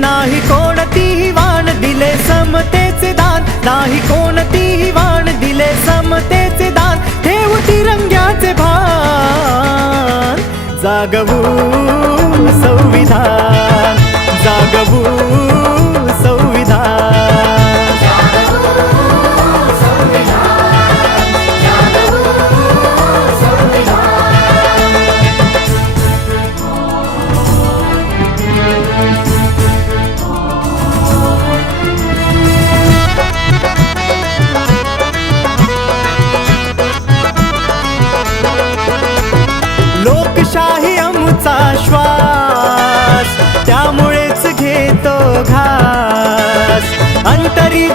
नाही कोणतीही वाण दिले समतेचे दान, नाही कोणतीही वाण दिले समतेचे दान, ठेवू तिरंग्याचे भान, जागवू संविधान, जागवू संविधान. लोकशाही आमचा श्वास, त्यामुळेच घेतो घास, अंतरी